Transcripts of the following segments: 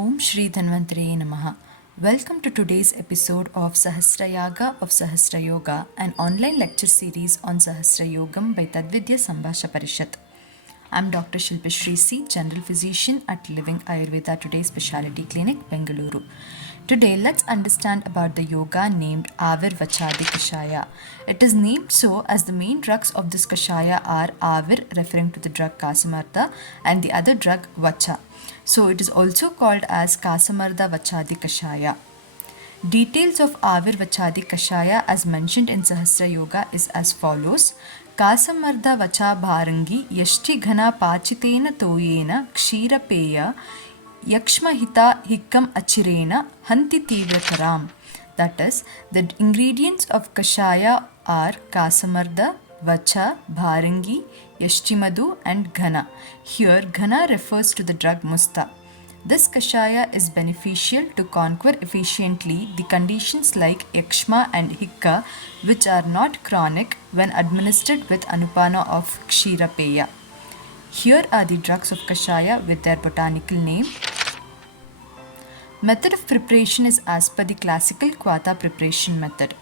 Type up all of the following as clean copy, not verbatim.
Om Shri Dhanvantare Namaha. Welcome to today's episode of Sahasrayaga of Sahasra Yoga, an online lecture series on Sahasra Yogam by Tadvidya Sambhasha Parishat. I'm Dr. Shilpashri C, General Physician at Living Ayurveda Today Specialty Clinic, Bengaluru. Today, let's understand about the yoga named Avir Vachadi Kashaya. It is named so as the main drugs of this Kashaya are Avir, referring to the drug Kasamartha, and the other drug Vacha. So it is also called as Kasamartha Vachadi Kashaya. Details of Avir Vachadi Kashaya as mentioned in Sahasra Yoga is as follows. Kasamartha Vacha Bharangi Yashti Ghana Pachitena Toyena Kshirapeya Yakshmahita Hikkam Achirena Hanti Tivrataram. That is, the ingredients of Kashaya are Kasamartha, Vacha, Bharangi, Yashtimadu and Ghana. Here, Ghana refers to the drug Musta. This Kashaya is beneficial to conquer efficiently the conditions like Yakshma and Hikka, which are not chronic when administered with Anupana of Kshirapeya. Here are the drugs of Kashaya with their botanical name. Method of preparation is as per the classical Kvata preparation method.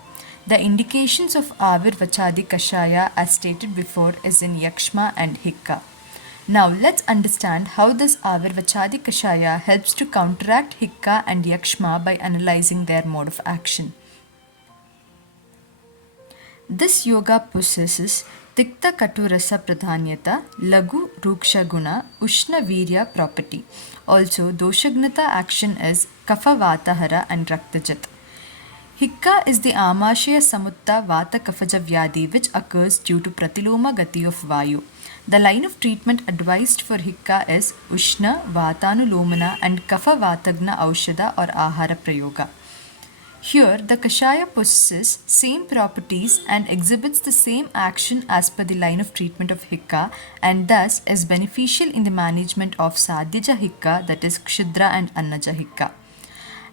The indications of Avir Vachadi Kashaya as stated before is in Yakshma and Hikka. Now let's understand how this Avir Vachadi Kashaya helps to counteract Hikka and Yakshma by analyzing their mode of action. This yoga possesses Tikta Katurasa Pradhanyata, Lagu Ruksha Guna, Ushna Virya property. Also, Doshagnata action is Kapha Vatahara and Raktajat. Hikka is the Amashaya Samutta Vata Kafaja Vyadi which occurs due to Pratiloma Gati of Vayu. The line of treatment advised for Hikka is Ushna, Vatanulomana and Kapha Vatagna Aushada or Ahara Prayoga. Here, the Kashaya possesses same properties and exhibits the same action as per the line of treatment of Hikka and thus is beneficial in the management of Sadhyaja Hikka, that is Kshidra and Annaja Hikka.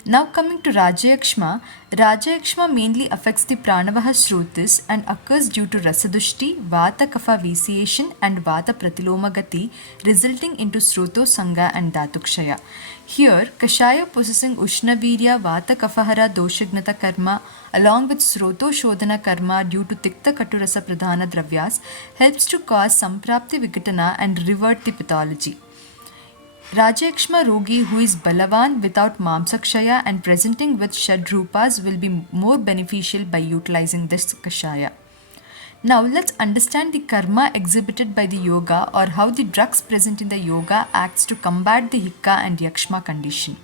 Now coming to Rajayakshma, Rajayakshma mainly affects the Pranavaha Shrutis and occurs due to Rasadushti, Vata Kapha vitiation and Vata Pratiloma Gati resulting into Sroto Sangha and Dhatukshaya. Here, Kashaya possessing Ushna Virya, Vata Kafahara Doshagnata Karma along with Sroto Shodhana Karma due to Tikta Katurasa Pradhana Dravyas helps to cause Samprapti Vikatana and revert the pathology. Rajayakshma Rogi who is Balavan without Mamsakshaya and presenting with Shadrupas will be more beneficial by utilizing this Kashaya. Now let's understand the karma exhibited by the yoga or how the drugs present in the yoga acts to combat the Hikka and Yakshma condition.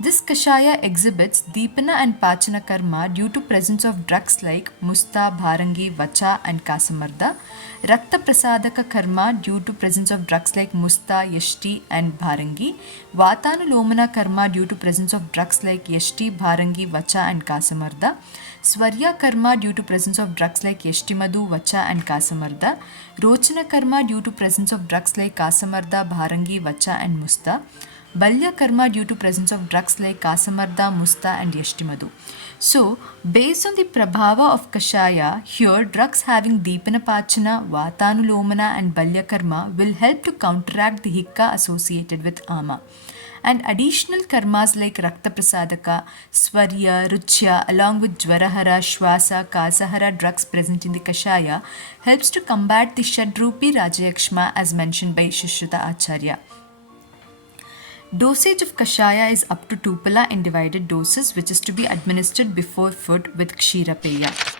This Kashaya exhibits Deepana and Pachana karma due to presence of drugs like Musta, Bharangi, Vacha and Kasamartha. Rakta Prasadaka karma due to presence of drugs like Musta, Yashti and Bharangi. Vatanulomana karma due to presence of drugs like Yashti, Bharangi, Vacha and Kasamartha. Swarya karma due to presence of drugs like Yashtimadu, Vacha and Kasamartha. Rochana karma due to presence of drugs like Kasamartha, Bharangi, Vacha and Musta. Balya karma due to presence of drugs like Kasamartha, Musta and Yashtimadu. So, based on the prabhava of Kashaya, here drugs having Deepana Pachana, Vatanulomana and Balya karma will help to counteract the Hikka associated with Ama. And additional karmas like Rakta Prasadaka, Swarya, Ruchya along with Jwarahara, Shwasa, Kasahara drugs present in the Kashaya helps to combat the Shadrupi Rajayakshma as mentioned by Shishruta Acharya. Dosage of Kashaya is up to 2 pala in divided doses which is to be administered before food with Kshirapeya.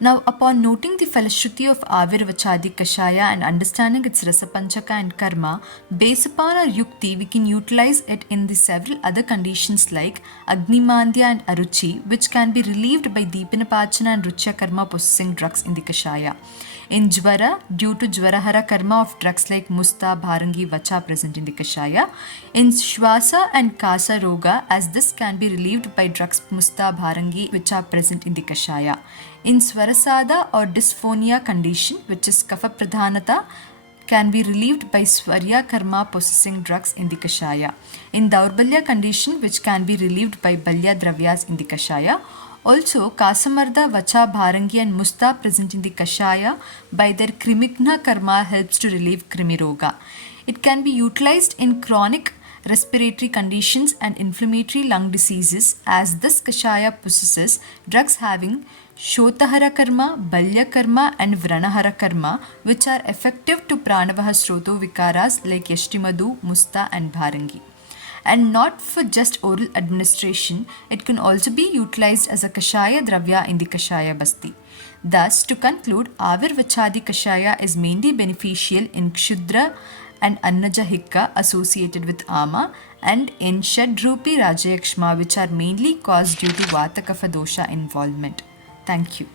Now, upon noting the Falashruti of Avir Vachadi Kashaya and understanding its Rasapanchaka and Karma, based upon our Yukti, we can utilize it in the several other conditions like Agnimandya and Aruchi, which can be relieved by Deepanapachana and Ruchya Karma possessing drugs in the Kashaya. In Jwara, due to Jwarahara Karma of drugs like Musta, Bharangi, Vacha present in the Kashaya. In Shwasa and Kasa Roga, as this can be relieved by drugs Musta, Bharangi, which are present in the Kashaya. In Swarasada or dysphonia condition, which is Kapha Pradhanata, can be relieved by Swarya Karma possessing drugs in the Kashaya. In Daurbalya condition, which can be relieved by Balya Dravyas in the Kashaya. Also, Kasamartha, Vacha, Bharangi and Musta present in the Kashaya by their Krimigna Karma helps to relieve Krimiroga. It can be utilized in chronic respiratory conditions, and inflammatory lung diseases, as this Kashaya possesses drugs having Shotahara Karma, Balya Karma, and Vranahara Karma, which are effective to Pranavaha Sroto Vikaras like Yashtimadu, Musta, and Bharangi. And not for just oral administration, it can also be utilized as a Kashaya Dravya in the Kashaya Basti. Thus, to conclude, Avir Vachadi Kashaya is mainly beneficial in Kshudra and Annaja Hikka associated with Ama, and in Shadrupi Rajayakshma, which are mainly caused due to Vata Kapha dosha involvement. Thank you.